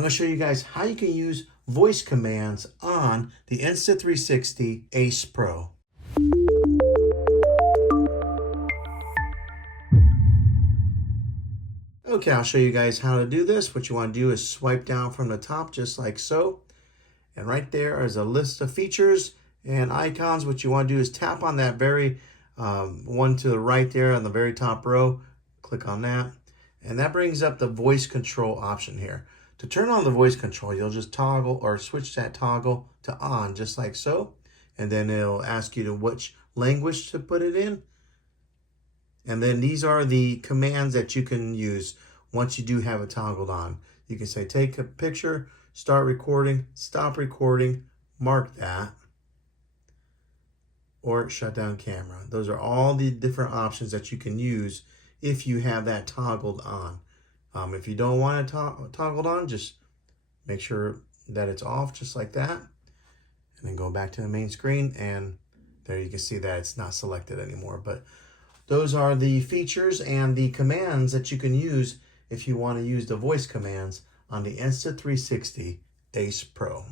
I'm going to show you guys how you can use voice commands on the Insta360 Ace Pro. Okay, I'll show you guys how to do this. What you want to do is swipe down from the top just like so. And right there is a list of features and icons. What you want to do is tap on that very one to the right there on the very top row. Click on that. And that brings up the voice control option here. To turn on the voice control, you'll just toggle or switch that toggle to on just like so. And then it'll ask you to which language to put it in. And then these are the commands that you can use once you do have it toggled on. You can say take a picture, start recording, stop recording, mark that, or shut down camera. Those are all the different options that you can use if you have that toggled on. If you don't want it toggled on, just make sure that it's off just like that. And then go back to the main screen and there you can see that it's not selected anymore. But those are the features and the commands that you can use if you want to use the voice commands on the Insta360 Ace Pro.